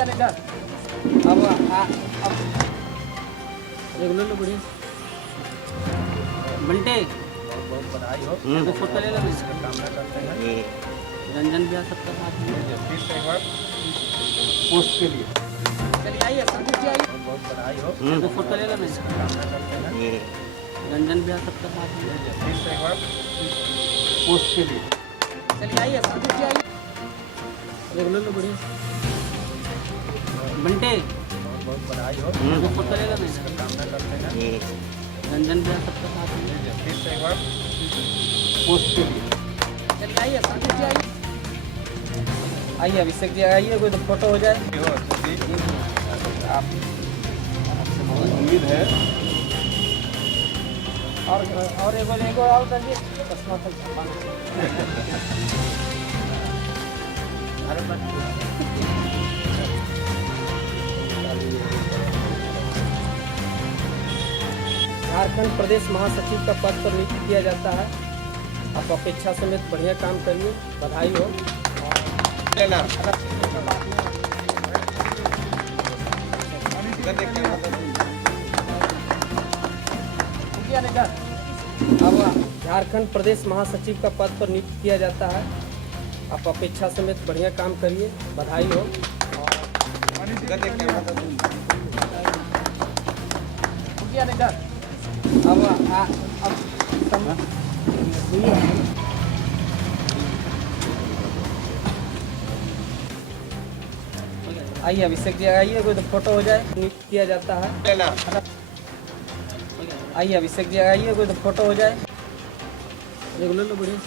अब रेगुलर लो बढ़िया बंटे बहुत बधाई हो। तो फोटो ले लो कामना करते हैं। रंजन भैया सबका साथ में फिर से एक बार पोस्ट के लिए चलिए आइए संदीप जी आइए बहुत बधाई हो। तो फोटो ले लो कामना करते हैं। रंजन भैया सबका साथ में फिर से एक बार पोस्ट के लिए चलिए आइए संदीप जी आइए रेगुलर लो बढ़िया बंटे बहुत बधाई हो। तो फोटो ले लो कामना करते हैं। रंजन भैया सबका साथ में फिर से एक बार पोस्ट के लिए चलिए आइए संदीप जी आइए आइए अभिषेक जी आइए कोई तो फोटो हो जाए आपसे बहुत उम्मीद है। और एगो और करिए चश्मा तक झारखंड प्रदेश महासचिव का पद पर नियुक्त किया जाता है। आप अपेक्षा समेत बढ़िया काम करिए, बधाई हो। अब झारखंड प्रदेश महासचिव का पद पर नियुक्त किया जाता है। आप अपेक्षा समेत बढ़िया काम करिए, बधाई हो। आइए अभिषेक जी आइए कोई तो फोटो हो जाए नियुक्त किया जाता है। आइए अभिषेक जी आइए कोई तो फोटो हो जाए रेगुलर लो बढ़िया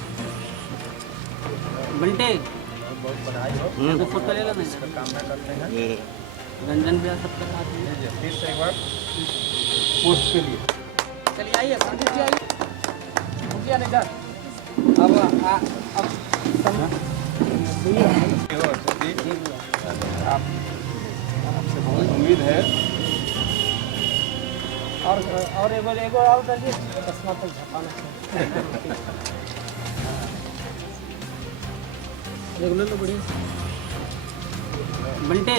बंटे बहुत बधाई हो। तो फोटो ले लो कामना करते हैं। रंजन भैया सबका साथ में फिर से एक बार पोस्ट के लिए चलिए आइए संदीप जी आइए अब आपसे बहुत उम्मीद है। और एगो और करिए चश्मा तक झपाना रेगुलर लो बढ़िया बंटे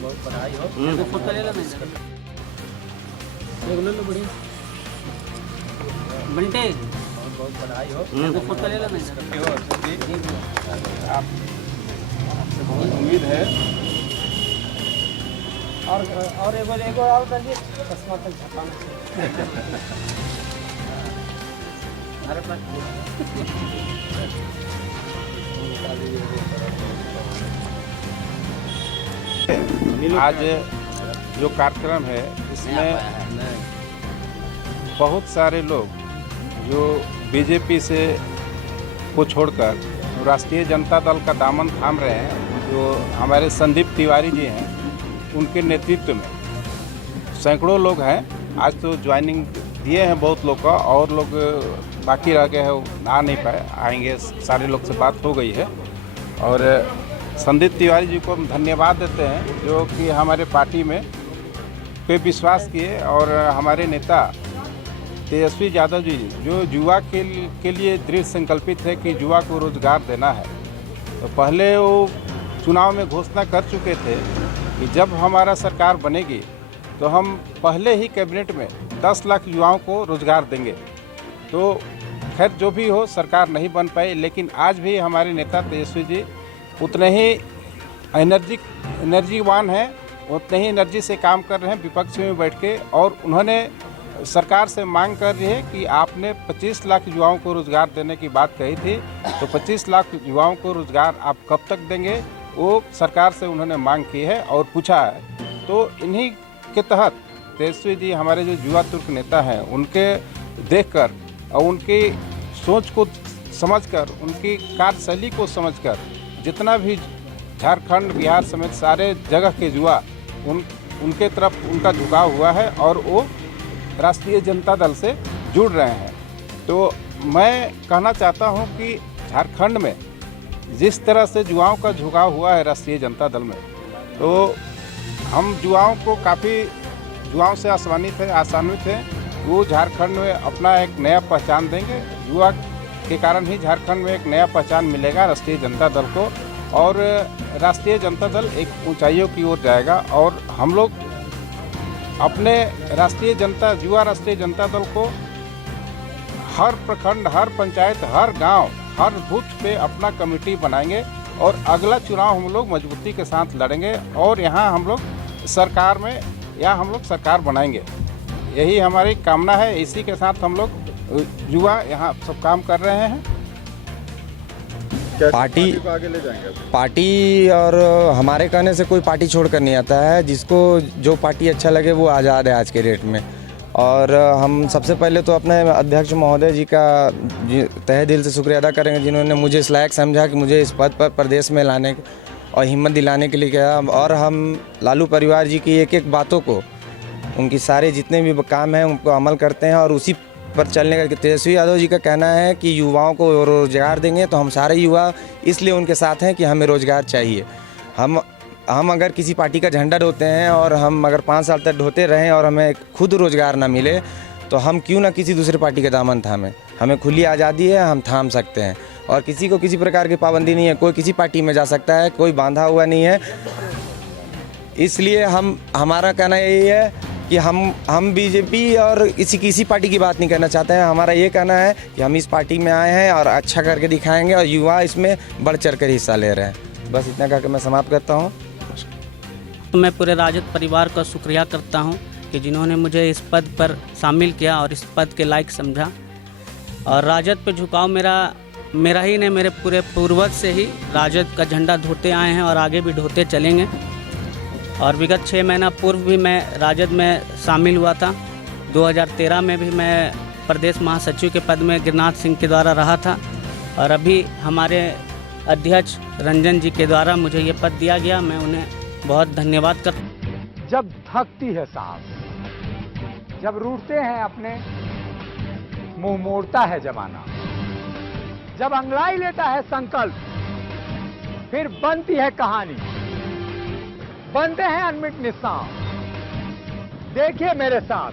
बहुत बधाई हो। तो फोटो ले लो रेगुलर लो बढ़िया बंटे बहुत बधाई हो। तो फोटो ले लो आपसे बहुत उम्मीद है। और एगो और करिए चश्मा तक झपाना आज जो कार्यक्रम है इसमें बहुत सारे लोग जो बीजेपी से को छोड़कर राष्ट्रीय जनता दल का दामन थाम रहे हैं, जो हमारे संदीप तिवारी जी हैं, उनके नेतृत्व में सैकड़ों लोग हैं। आज तो ज्वाइनिंग दिए हैं बहुत लोग का, और लोग बाकी रह गए हैं, आ नहीं पाए, आएंगे। सारे लोग से बात हो गई है और संदीप तिवारी जी को हम धन्यवाद देते हैं जो कि हमारे पार्टी में पे विश्वास किए, और हमारे नेता तेजस्वी यादव जी जो युवा के लिए दृढ़ संकल्पित है कि युवा को रोजगार देना है। तो पहले वो चुनाव में घोषणा कर चुके थे कि जब हमारा सरकार बनेगी तो हम पहले ही कैबिनेट में 10 लाख युवाओं को रोजगार देंगे। तो खैर जो भी हो, सरकार नहीं बन पाई, लेकिन आज भी हमारे नेता तेजस्वी जी उतने ही एनर्जीवान हैं, उतने ही एनर्जी से काम कर रहे हैं विपक्ष में बैठ के। और उन्होंने सरकार से मांग कर रही है कि आपने 25 लाख युवाओं को रोजगार देने की बात कही थी, तो 25 लाख युवाओं को रोजगार आप कब तक देंगे, वो सरकार से उन्होंने मांग की है और पूछा है। तो इन्हीं के तहत तेजस्वी जी हमारे जो युवा तुर्क नेता हैं, उनके देखकर और उनकी सोच को समझकर, उनकी कार्यशैली को समझकर जितना भी झारखंड बिहार समेत सारे जगह के युवा उनके तरफ उनका झुकाव हुआ है और वो राष्ट्रीय जनता दल से जुड़ रहे हैं। तो मैं कहना चाहता हूं कि झारखंड में जिस तरह से युवाओं का झुकाव हुआ है राष्ट्रीय जनता दल में, तो हम युवाओं को काफ़ी युवाओं से आसान्वित हैं। वो झारखंड में अपना एक नया पहचान देंगे। युवा के कारण ही झारखंड में एक नया पहचान मिलेगा राष्ट्रीय जनता दल को। और राष्ट्रीय जनता दल एक ऊंचाइयों की ओर जाएगा। और हम लोग अपने युवा राष्ट्रीय जनता दल को हर प्रखंड, हर पंचायत, हर गांव, हर बूथ पे अपना कमेटी बनाएंगे और अगला चुनाव हम लोग मजबूती के साथ लड़ेंगे और यहाँ हम लोग सरकार बनाएंगे। यही हमारी कामना है। इसी के साथ हम लोग युवा यहाँ सब काम कर रहे हैं। पार्टी को आगे ले जाएंगे? पार्टी और हमारे कहने से कोई पार्टी छोड़कर नहीं आता है। जिसको जो पार्टी अच्छा लगे वो आज़ाद है आज के डेट में। और हम सबसे पहले तो अपने अध्यक्ष महोदय जी का तहे दिल से शुक्रिया अदा करेंगे, जिन्होंने मुझे इस लायक समझा कि मुझे इस पद पर प्रदेश में लाने और हिम्मत दिलाने के लिए कहा। और हम लालू परिवार जी की एक एक बातों को, उनकी सारे जितने भी काम हैं उनको अमल करते हैं और उसी पर चलने का। तेजस्वी यादव जी का कहना है कि युवाओं को रोजगार देंगे, तो हम सारे युवा इसलिए उनके साथ हैं कि हमें रोजगार चाहिए। हम अगर किसी पार्टी का झंडा ढोते हैं और हम अगर 5 साल तक ढोते रहें और हमें खुद रोजगार ना मिले, तो हम क्यों ना किसी दूसरे पार्टी का दामन थामें। हमें खुली आज़ादी है, हम थाम सकते हैं और किसी को किसी प्रकार की पाबंदी नहीं है। कोई किसी पार्टी में जा सकता है, कोई बांधा हुआ नहीं है। इसलिए हमारा कहना यही है कि हम बीजेपी और किसी पार्टी की बात नहीं करना चाहते हैं। हमारा ये कहना है कि हम इस पार्टी में आए हैं और अच्छा करके दिखाएंगे और युवा इसमें बढ़ चढ़ कर हिस्सा ले रहे हैं। बस इतना कहकर मैं समाप्त करता हूँ। तो मैं पूरे राजद परिवार का शुक्रिया करता हूँ कि जिन्होंने मुझे इस पद पर शामिल किया और इस पद के लायक समझा। और राजद पे झुकाव मेरा ही नहीं, मेरे पूरे पूर्वज से ही राजद का झंडा ढोते आए हैं और आगे भी ढोते चलेंगे। और विगत 6 महीना पूर्व भी मैं राजद में शामिल हुआ था। 2013 में भी मैं प्रदेश महासचिव के पद में गिरिनाथ सिंह के द्वारा रहा था और अभी हमारे अध्यक्ष रंजन जी के द्वारा मुझे ये पद दिया गया। मैं उन्हें बहुत धन्यवाद करता हूँ। जब थकती है सांस, जब रूठते हैं अपने, मुंह मोड़ता है जमाना, जब अंगड़ाई लेता है संकल्प, फिर बनती है कहानी, बनते हैं अनमिट निशान। देखिए मेरे साथ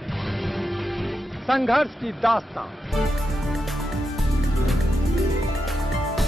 संघर्ष की दास्तां।